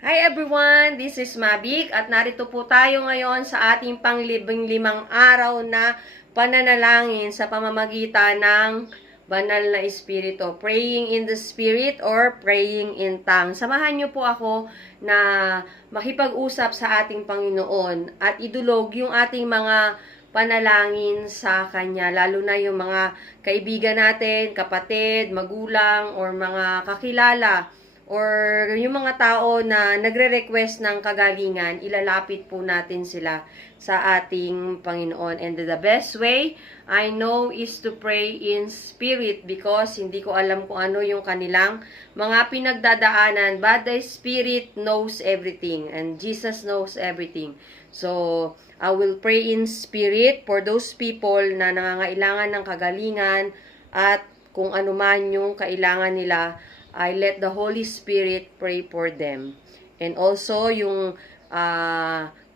Hi everyone, this is Mabik at narito po tayo ngayon sa ating panglibing-limang araw na pananalangin sa pamamagitan ng banal na espiritu. Praying in the Spirit or praying in tongues. Samahan niyo po ako na makipag-usap sa ating Panginoon at idulog yung ating mga panalangin sa Kanya. Lalo na yung mga kaibigan natin, kapatid, magulang, or mga kakilala or yung mga tao na nagre-request ng kagalingan, ilalapit po natin sila sa ating Panginoon. And the best way I know is to pray in spirit because hindi ko alam kung ano yung kanilang mga pinagdadaanan. But the Spirit knows everything and Jesus knows everything. So, I will pray in spirit for those people na nangangailangan ng kagalingan at kung ano man yung kailangan nila. I let the Holy Spirit pray for them. And also, yung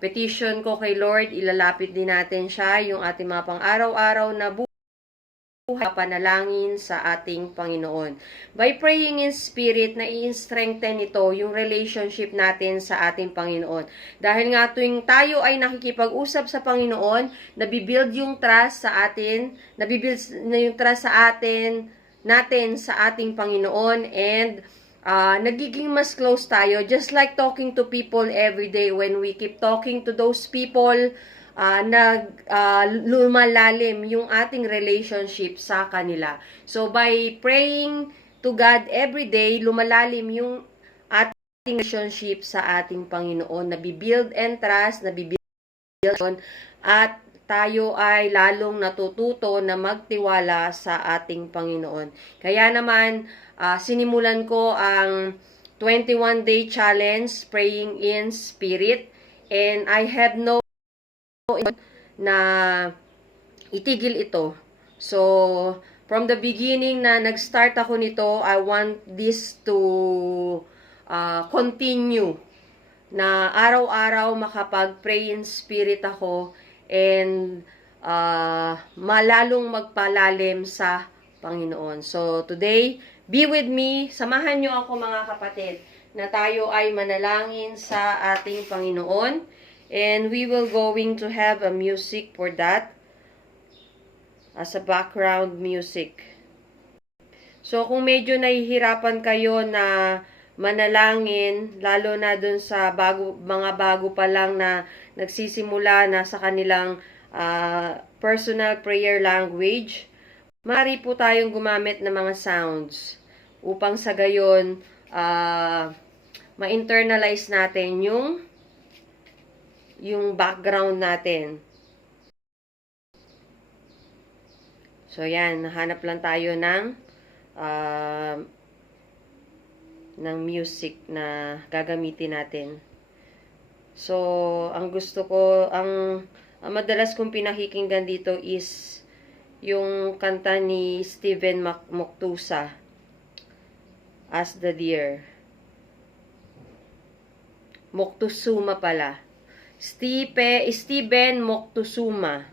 petition ko kay Lord, ilalapit din natin siya, yung ating mga pang-araw-araw na buhay, panalangin sa ating Panginoon. By praying in spirit, na-i-strengthen ito yung relationship natin sa ating Panginoon. Dahil nga tuwing tayo ay nakikipag-usap sa Panginoon, nabibuild yung trust sa atin, nabibuild na yung trust sa atin, natin sa ating Panginoon and nagiging mas close tayo just like talking to people every day. When we keep talking to those people, lumalalim yung ating relationship sa kanila. So by praying to God every day, lumalalim yung ating relationship sa ating Panginoon. Nabibuild and trust, nabibuild at tayo ay lalong natututo na magtiwala sa ating Panginoon. Kaya naman, sinimulan ko ang 21-day challenge, praying in spirit, and I have no na itigil ito. So, from the beginning na nag-start ako nito, I want this to continue na araw-araw makapag-pray in spirit ako and malalong magpalalim sa Panginoon. So, today, be with me. Samahan nyo ako mga kapatid na tayo ay manalangin sa ating Panginoon. And we will going to have a music for that as a background music. So, kung medyo nahihirapan kayo na manalangin, lalo na dun sa mga bago pa lang na nagsisimula na sa kanilang personal prayer language, maaari po tayong gumamit ng mga sounds upang sa gayon ma-internalize natin yung background natin. So yan, nahanap lang tayo ng music na gagamitin natin. So, ang gusto ko, ang madalas kong pinakikinggan dito is yung kanta ni Steven Moctuzza, As the Deer. Moctezuma pala. Steven Moctezuma.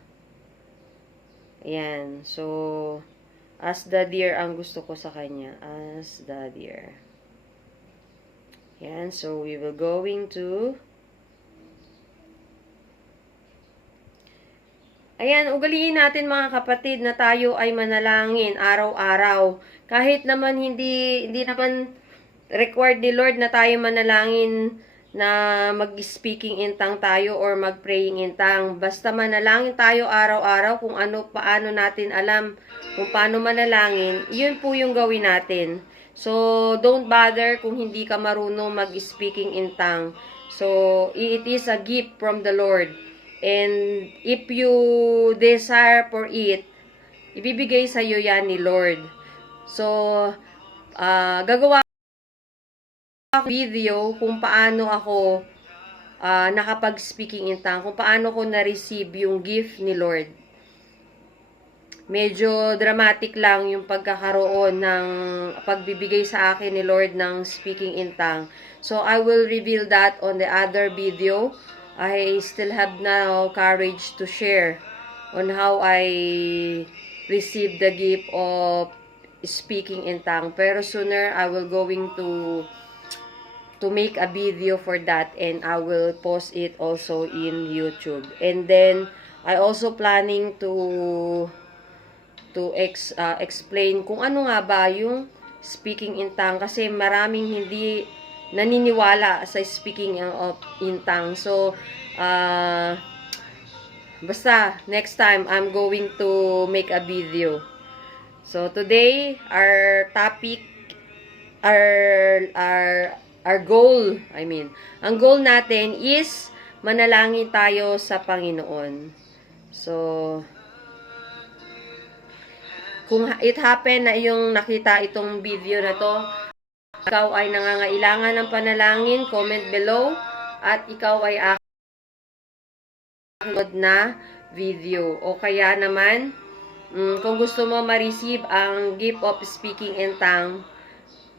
Ayan. So, As the Deer ang gusto ko sa kanya. As the Deer. Ayan. So, we will going to ayan, ugaliin natin mga kapatid na tayo ay manalangin araw-araw. Kahit naman hindi naman required ni Lord na tayo manalangin na mag-speaking in tongue tayo or mag-praying in tongue. Basta manalangin tayo araw-araw kung paano natin alam kung paano manalangin, yun po yung gawin natin. So, don't bother kung hindi ka marunong mag-speaking in tongue. So, it is a gift from the Lord. And if you desire for it, ibibigay sa iyo yan ni Lord. So, gagawa ako video kung paano ako nakapag-speaking in tongue, kung paano ko na-receive yung gift ni Lord. Medyo dramatic lang yung pagkakaroon ng pagbibigay sa akin ni Lord ng speaking in tongue. So, I will reveal that on the other video. I still have now courage to share on how I received the gift of speaking in tongue. Pero sooner, I will going to to make a video for that, and I will post it also in YouTube. And then I also planning to explain kung ano nga ba yung speaking in tongue, kasi maraming hindi naniniwala sa speaking in tongue. So basta next time I'm going to make a video. So today our topic, our goal, ang goal natin is manalangin tayo sa Panginoon. So kung it happen na yung nakita itong video na to, ikaw ay nangangailangan ng panalangin, comment below, at ikaw ay aking na video. O kaya naman, kung gusto mo ma-receive ang gift of speaking in tongue,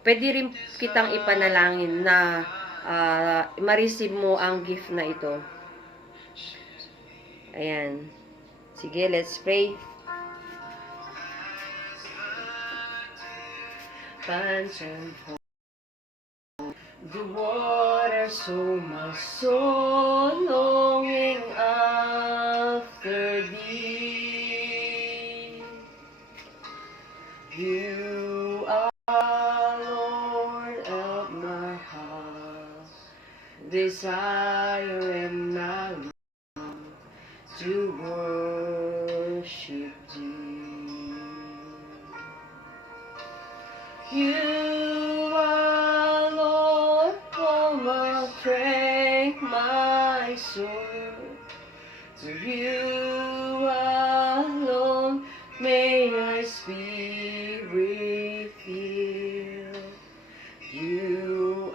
pwede rin kitang ipanalangin na ma-receive mo ang gift na ito. Ayan. Sige, let's pray. Pansan po the water, so my soul longing after thee. You are Lord of my heart, desire and my love to worship thee. You are Lord, for my strength, my soul. To you alone may my spirit feel. You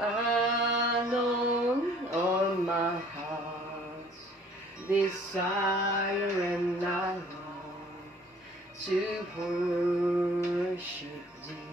alone on my heart, desire and I long to worship thee.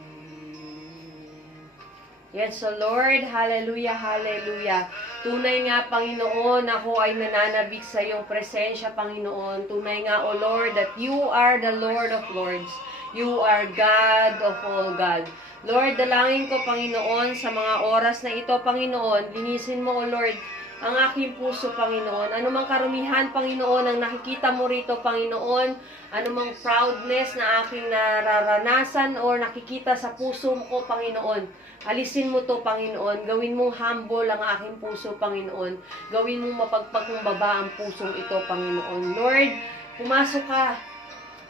Yes, so Lord, hallelujah, hallelujah. Tunay nga, Panginoon, ako ay nananabik sa iyong presensya, Panginoon. Tunay nga, O Lord, that you are the Lord of Lords. You are God of all God. Lord, dalangin ko, Panginoon, sa mga oras na ito, Panginoon, linisin mo, O Lord, ang aking puso, Panginoon. Anumang karumihan, Panginoon, ang nakikita mo rito, Panginoon, anumang proudness na aking nararanasan o nakikita sa puso ko, Panginoon, alisin mo to, Panginoon. Gawin mong humble ang aking puso, Panginoon. Gawin mong mapagpakumbaba ang pusong ito, Panginoon. Lord, pumasok ka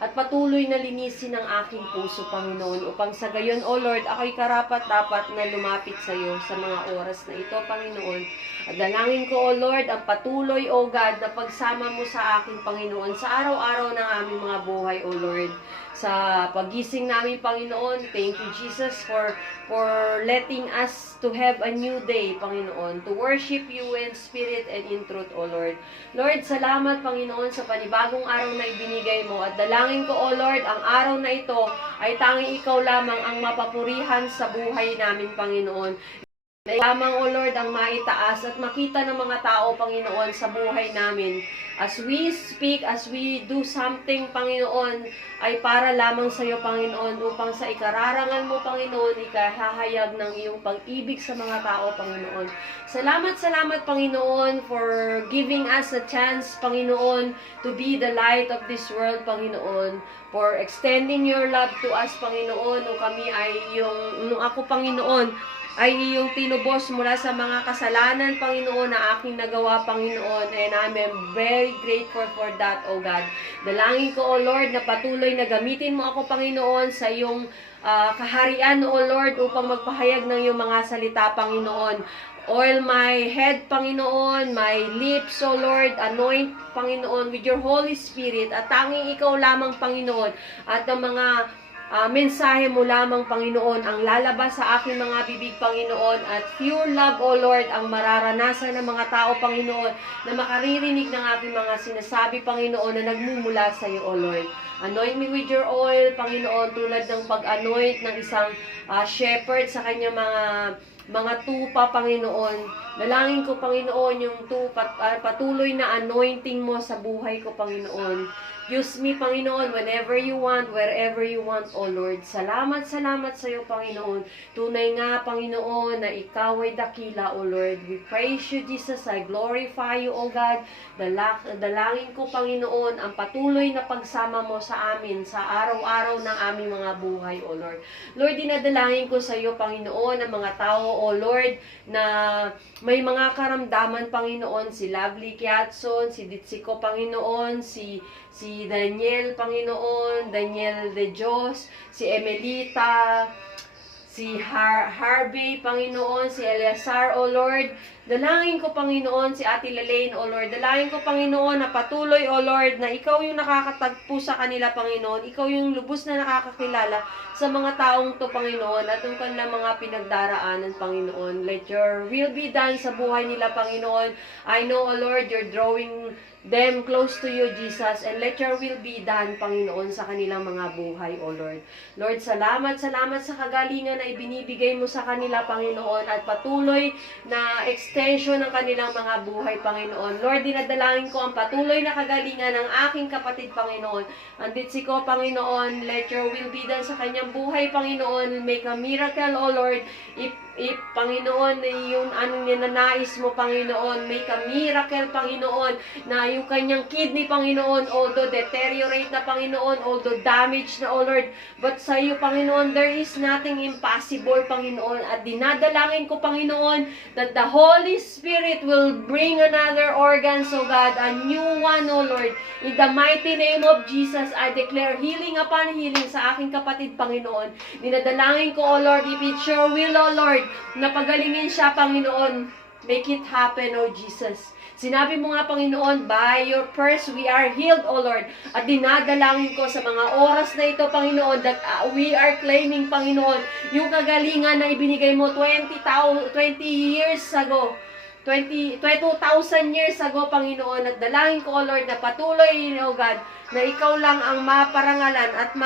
at patuloy na linisin ang aking puso, Panginoon, upang sa gayon, O Lord, ako'y karapat-dapat na lumapit sa iyo sa mga oras na ito, Panginoon. At dalangin ko, O Lord, ang patuloy, O God, na pagsama mo sa aking, Panginoon, sa araw-araw ng aming mga buhay, O Lord. Sa pagising namin, Panginoon, thank you, Jesus, for letting us to have a new day, Panginoon, to worship you in spirit and in truth, O Lord. Lord, salamat, Panginoon, sa panibagong araw na ibinigay mo. At dalangin ko, O Lord, ang araw na ito ay tanging ikaw lamang ang mapapurihan sa buhay namin, Panginoon. Lamang, O Lord, ang maitaas at makita ng mga tao, Panginoon, sa buhay namin. As we speak, as we do something, Panginoon, ay para lamang sa iyo, Panginoon, upang sa ikararangal mo, Panginoon, ikahahayag ng iyong pag-ibig sa mga tao, Panginoon. Salamat, salamat, Panginoon, for giving us a chance, Panginoon, to be the light of this world, Panginoon, for extending your love to us, Panginoon, o kami ay nung ako, Panginoon, ay iyong tinubos mula sa mga kasalanan, Panginoon, na aking nagawa, Panginoon. And I'm very grateful for that, O God. Dalangin ko, O Lord, na patuloy na gamitin mo ako, Panginoon, sa iyong kaharian, O Lord, upang magpahayag ng iyong mga salita, Panginoon. Oil my head, Panginoon, my lips, O Lord, anoint, Panginoon, with your Holy Spirit, at tanging ikaw lamang, Panginoon, at ang mga mensahe mo lamang, Panginoon, ang lalabas sa aking mga bibig, Panginoon, at pure love, O Lord, ang mararanasan ng mga tao, Panginoon, na makaririnig ng aking mga sinasabi, Panginoon, na nagmumula sa iyo, O Lord. Anoint me with your oil, Panginoon, tulad ng pag-anoint ng isang shepherd sa kanyang mga tupa, Panginoon. Dalangin ko, Panginoon, yung patuloy na anointing mo sa buhay ko, Panginoon. Use me, Panginoon, whenever you want, wherever you want, O Lord. Salamat sa iyo, Panginoon. Tunay nga, Panginoon, na ikaw ay dakila, O Lord. We praise you, Jesus. I glorify you, O God. Dalangin ko, Panginoon, ang patuloy na pagsama mo sa amin sa araw-araw ng aming mga buhay, O Lord. Lord, dinadalangin ko sa iyo, Panginoon, ang mga tao, O Lord, na may mga karamdaman, Panginoon, si Lovely Kiatson, si Ditsiko, Panginoon, si Daniel, Panginoon, Daniel de Dios, si Emelita, si Harvey, Panginoon, si Eleazar, O Lord. Dalangin ko, Panginoon, si Ate Lelaine, O Lord. Dalangin ko, Panginoon, na patuloy, O Lord, na ikaw yung nakakatagpo sa kanila, Panginoon. Ikaw yung lubos na nakakakilala sa mga taong to, Panginoon, at yung kanilang mga pinagdaraanan, Panginoon. Let your will be done sa buhay nila, Panginoon. I know, O Lord, you're drawing them close to you, Jesus, and let your will be done, Panginoon, sa kanilang mga buhay, O Lord. Lord, salamat sa kagalingan na ibinibigay mo sa kanila, Panginoon, at patuloy na extension ng kanilang mga buhay, Panginoon. Lord, dinadalangin ko ang patuloy na kagalingan ng aking kapatid, Panginoon. Andit si ko, Panginoon, let your will be done sa kanyang buhay, Panginoon. Make a miracle, O Lord. If Panginoon, yung anong ninanais mo, Panginoon, make a miracle, Panginoon, na yung kanyang kidney, Panginoon, although deteriorate na, Panginoon, although damaged na, O Lord, but sa iyo, Panginoon, there is nothing impossible, Panginoon, at dinadalangin ko, Panginoon, that the Holy Spirit will bring another organ, so God, a new one, O Lord, in the mighty name of Jesus, I declare healing upon healing sa aking kapatid, Panginoon. Dinadalangin ko, O Lord, if it's your will, O Lord, na pagalingin siya, Panginoon. Make it happen, O Jesus. Sinabi mo nga, Panginoon, by your prayers we are healed, O Lord. At dinadalangin ko sa mga oras na ito, Panginoon, that we are claiming, Panginoon, yung kagalingan na ibinigay mo 20 years ago. 2,000 years ago, Panginoon, at dalangin ko, O Lord, na patuloy, O God, na ikaw lang ang maparangalan at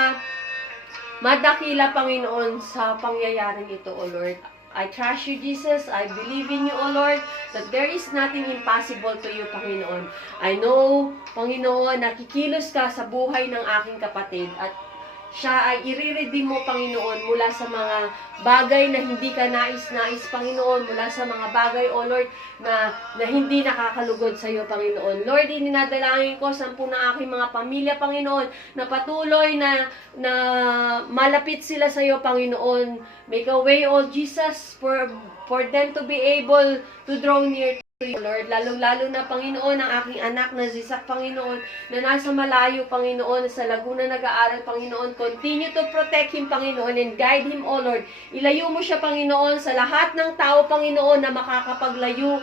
madakila, Panginoon, sa pangyayaring ito, O Lord. I trust you, Jesus. I believe in you, O Lord, that there is nothing impossible to you, Panginoon. I know, Panginoon, nakikilos ka sa buhay ng aking kapatid at siya ay i-redeem mo, Panginoon, mula sa mga bagay na hindi ka nais-nais, Panginoon, mula sa mga bagay, O Lord, na hindi nakakalugod sa iyo, Panginoon. Lord, ininadalangin ko sa ng aking mga pamilya, Panginoon, na patuloy na malapit sila sa iyo, Panginoon. Make a way, O Jesus, for them to be able to draw near to you, Lord. Lalo-lalo na, Panginoon, ang aking anak na si Zach, Panginoon, na nasa malayo, Panginoon, sa Laguna nag-aaral, Panginoon. Continue to protect him, Panginoon, and guide him, O Lord. Ilayo mo siya, Panginoon, sa lahat ng tao, Panginoon, na makakapaglayo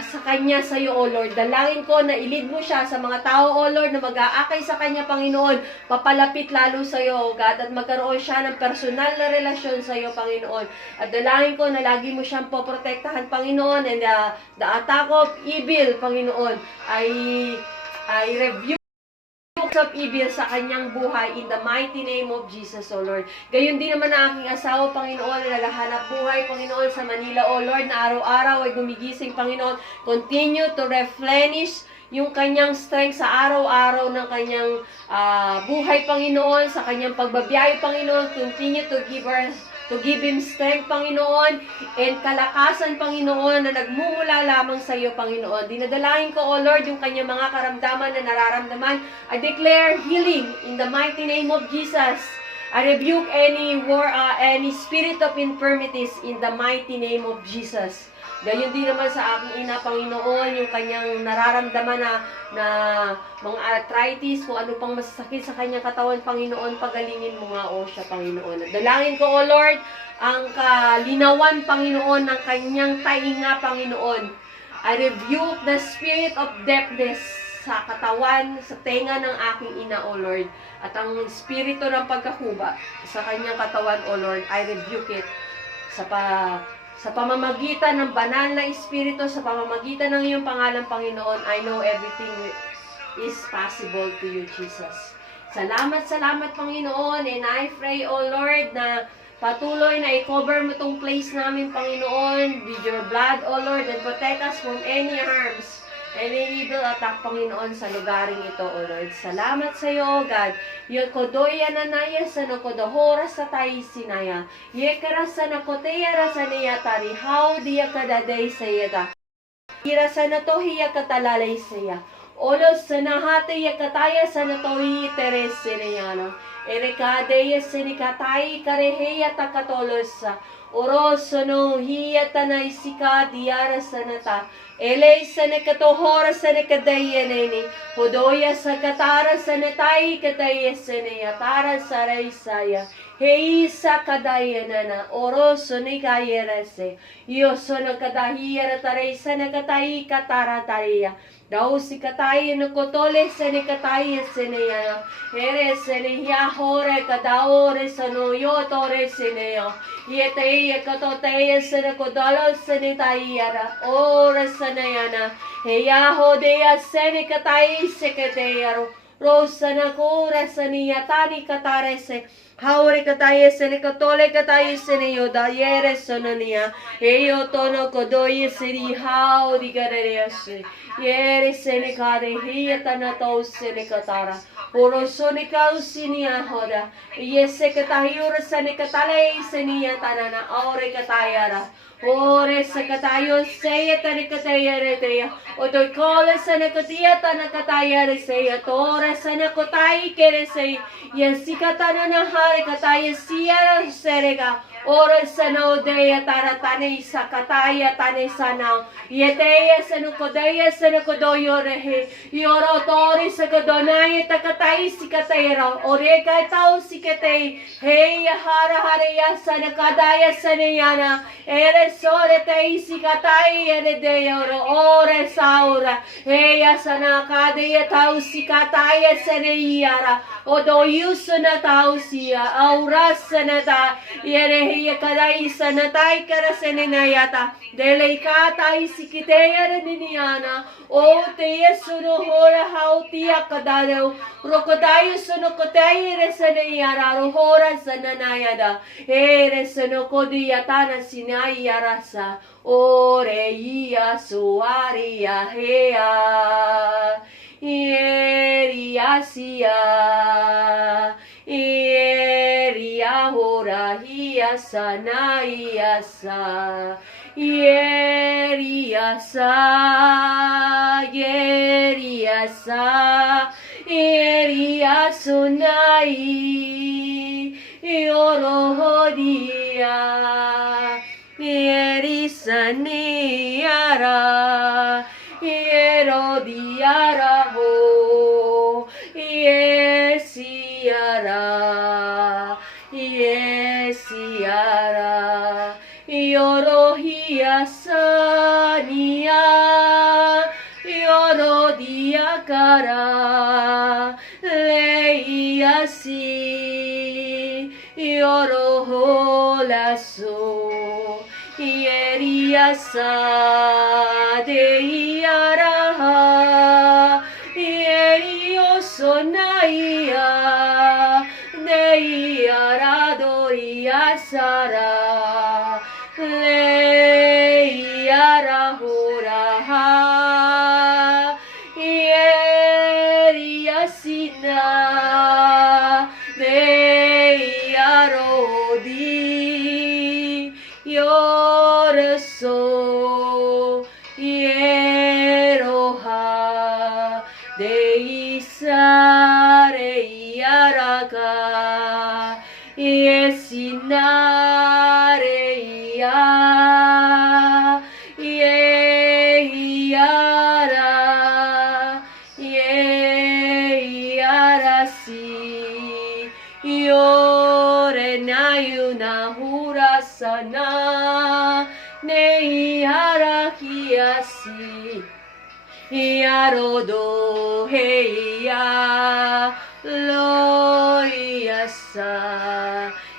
sa kanya, sa iyo, O Lord. Dalangin ko na ilid mo siya sa mga tao, O Lord, na mag-aakay sa kanya, Panginoon, papalapit lalo sa iyo, O God, at magkaroon siya ng personal na relasyon sa iyo, Panginoon. At dalangin ko na lagi mo siyang poprotektahan, Panginoon, and the attack of evil, Panginoon, I review of evil sa kanyang buhay in the mighty name of Jesus, O Lord. Gayon din naman ang aking asawa, Panginoon, na naghahanap buhay, Panginoon, sa Manila, O Lord, na araw-araw ay gumigising, Panginoon. Continue to replenish yung kanyang strength sa araw-araw ng kanyang buhay, Panginoon, sa kanyang pagbabiyahe, Panginoon. Continue to give him strength, Panginoon, and kalakasan, Panginoon, na nagmumula lamang sa iyo, Panginoon. Dinadalangin ko, O Lord, yung kanyang mga karamdaman na nararamdaman. I declare healing in the mighty name of Jesus. I rebuke any spirit of infirmities in the mighty name of Jesus. Gayon din naman sa aking ina, Panginoon, yung kanyang nararamdaman na mga arthritis, kung ano pang masasakit sa kanyang katawan, Panginoon, pagalingin mo nga, O siya, Panginoon. At dalangin ko, O Lord, ang kalinawan, Panginoon, ng kanyang tainga, Panginoon. I rebuke the spirit of deafness sa katawan, sa tenga ng aking ina, O Lord. At ang spirito ng pagkahuba sa kanyang katawan, O Lord, I rebuke it sa pamamagitan ng banal na Espiritu, sa pamamagitan ng iyong pangalan, Panginoon. I know everything is possible to you, Jesus. Salamat, Panginoon. And I pray, O Lord, na patuloy na i-cover mo itong place namin, Panginoon, with your blood, O Lord, and protect us from any harms any evil attack, Panginoon, sa lugaring ito, O Lord. Salamat sa iyo, God. Yokodoya na naya sa nakodohora sa tayo sinaya. Yekara sa nakoteya rasa niya tari. How diya kadaday sa yada. Irasa na to hiya katalalay saya. Olos sa nahate ya kataya sa natohi teres sinayana. Erekadeya sinikatay kareheya takatolos sa. Oros no hiya tanay sika diara sanata. Elay sa nakatohora sa nakadaya nini. Hodoya sa katara sa natay kataya sinaya. Tara sa raysaya. Hei sa kadaya nana. Oros ni kayerase. Yoso na kadahiyara taray sa nakatay katara tariya. Daw si katay na kotole sa ni katay sinaya. Ere sinaya hore kadaore sa noyo tore sinaya. Yete katote sa nakodalo sa ni tayara. Ora sa nayana. Heya hodeya sa ni katay seketeyaro. Rosa na kura sa niya tani katare se. Haure kataye sene katole kataye sene yoda yere sonania eyo tono kodoye siri hao di gareriase yere sene kare hiya tana to sene katara oro sone kausini ahoda yese katayura sene katale sene tanana aure katayara ore sakatayo seye tani katayare teya oto kole sene katiya tana katayare seya tore sene kotai kere se yesikatana na hare kataya siya serega ora sano deya taratane sakataya tane sana yeteya sano kodeya sano kodoyo rehe yoro tori sakadonaya takatai sikatera ore kai tau sikate hey hara hare sana kadaya sanayana ere sore tei sikatai ere deya ore saura hey sana kadaya tau sikataya sanayara odo yusuna tau siya aura sanata yere hiya kadai sanatai karasenayata delikatai sikiteyara niniana o teya suno hora hautia kadaro rokodayu suno kotai resenayara rohora sananayada ere suno kodiyatana sinayarasa ore iya suaria hea Ieria Ieria hora hiasa na hiasa Ieria Ieria sunai Iorohodia Ierisaniara Ierodiara ho Yesiara Iorohia sania Iorodia cara Leiasi Ioroholaso Ieriasa Deiaraha Ieriosonaia Deiaradoiasara Leiarahoraha Ieriasina Deiarodi Yoreso Yeroha Deisare Yaraka Yesinare Ya Yeyara Yeyarasi Yore Nayuna Hurasana Neiharakiasi Yarodo Heya Loiasa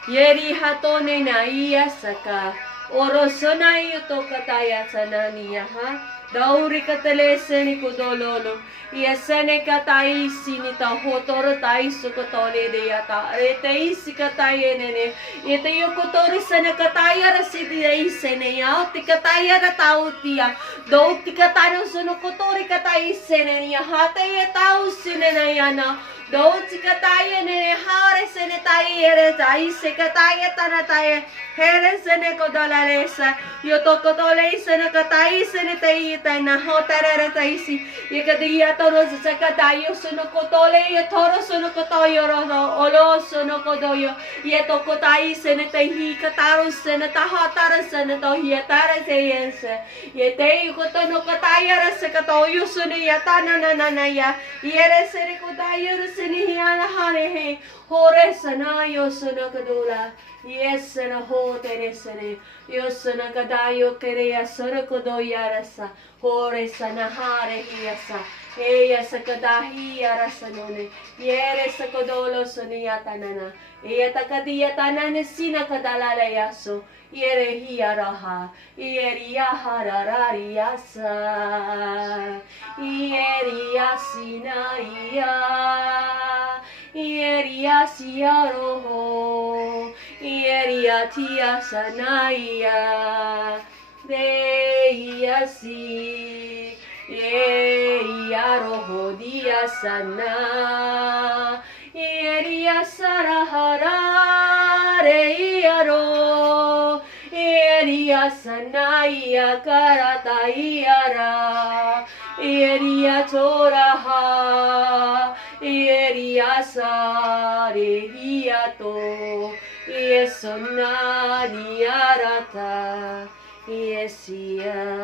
Yeri Hatone Naiyasaka Oro sonai to kataya sanania ha. Dauri katale seni kodololo. Yasane katai sinita hotor tai sukotole de yata. Retei sikataye nene. Yete yokotori sana kataya rasidi sene ya. Tikataya na tautia. Do tikatano suno kotori katai sene ya. Hate ye tau sine na yana. Do tikataya nene hare sene tai ere tai sekataya tanataye. Here sene kodalalesa. Yotokotole sene katai sene tai na hotarere taisi. Yekadiya toro sakatayo suno kotole ye toro suno kotoyo rono olo suno kodoyo ye tokotai sene tahi kataro sene tahatara sene to yetara seyense ye tei kotono kataya rasa katoyo suno yatana na ya yere sene kotayo sene hiana hare he hore sana yo suno kadula yes na ho tere sene yo suno kadayo kereya suno kodoya rasa hore sana hare hiasa eya sakadahi arasanone yere sakodolo soniyatanana eya takadiyatanane sina kadalala yaso yere hiaraha yeri yahararariyasa yeri yasina iya yeri yasiyaroho yeri yatiyasanaya deyasi Yaro dia sana Yeria sarahara yaro Yeria sana ya karata yara Yeria toraha Yeria sare hiato Yesona diarata Yesiam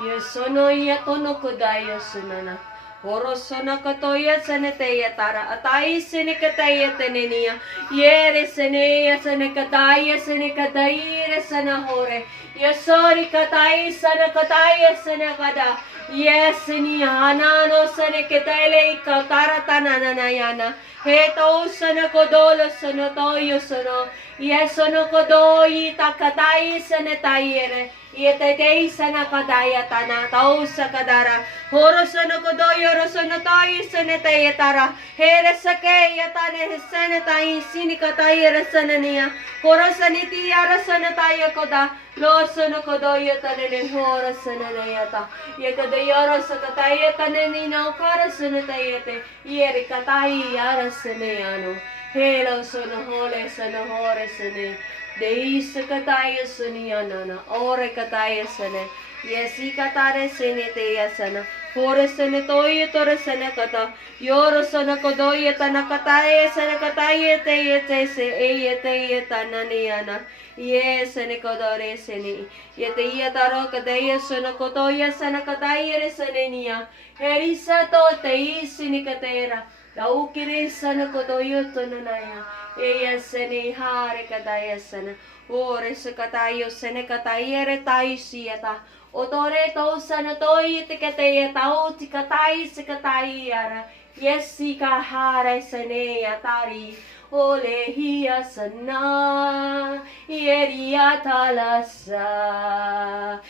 Yesono yatono kodayo sunana. Horosona katoya saneteya tara. Atai sinikataya tenenia. Yere seneya sanekataya senekadaire sanahore. Yesori kataya sanakataya senekada. Yes, ni hanano sanekatele katara tananayana. Heto sanakodolo sanotoyo sono. Yesono kodoi takatai sanetayere. Yetei sana kadaya tana tau sakadara horo sana kodoyo rosana tai sanetaya tara here sake yatane sanetai sinikatai rasanania horo saniti arasana taya koda lo sana kodoyo tanene horo sananayata yekadayo rosakataya taneni naukara sanatayate yeri katai arasanayano helo sana hole sana hore sane Deisa kataya suniyanana, ore kataya sane, yesi katare senete yasana, hore sene toye tore sene kata, yoro sana kodoye tana kataya sene kataya te yete se eyete yetananiyana, ye sene kodore sene, yete yataro kataya sana kodoya sana kataya re sene niya, herisa to te isini katera, daukiri sana kodoyo tonanaya. Eya sene hare kadaya sana ore se katayo sene katayere taisiata otore to sana toy tikate tau tikatai se katayara yesi ka hare sene yatari ole hiya sana yeria talasa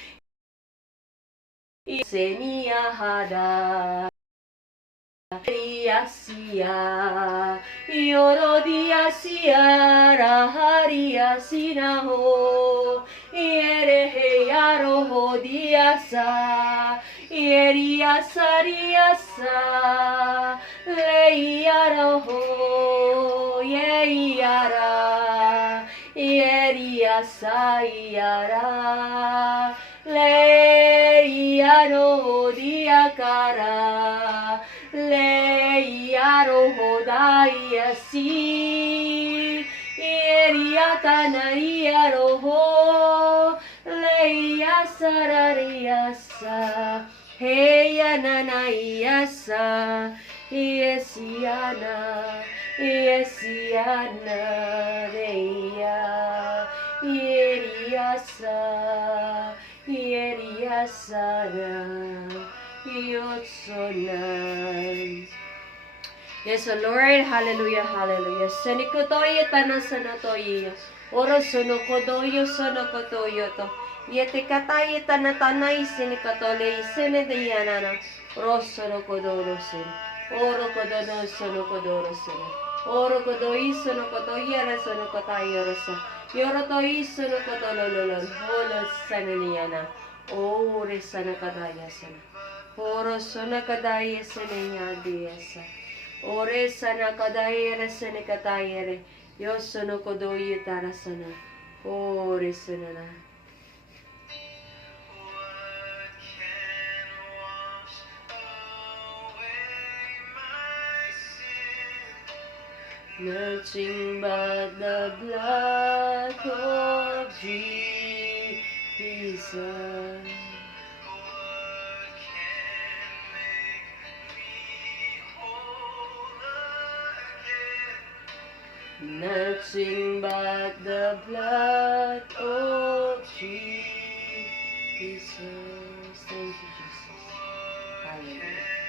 senia hada Sia, yoro dia sia, raharia sinaho, yere he yaro ho dia sa, yeria saria sa, le yaro ho, ye yara, yeria sa yara, le yaro dia cara. Leia rodaya si Iriata naia roho Leia sarariasa Heia nanaiasa Iesiana Deia Iriasa Iriasana Yes, O Lord, hallelujah, hallelujah. Sanikotoye tanasanatoye. Oro sono kodoyo sono kodoyo to. Yete kataye tanatanay sinikatole isene de yanana. Rosso no kodoro sen. Oro kodono sono kodoro sen. Oro kodoi sono kodoyara sono kotayara sa. Yoro to isono kodolololon. Holo sananiyana. Ore sana kadaya sana. Oro sana kadaya sana yadiyasa. Ore sana kadayere sana katayere. Yo sono kodoyi tarasana. Ore sana na. Nothing but the blood of Jesus. Nothing but the blood of Jesus. Thank you, Jesus. Hallelujah.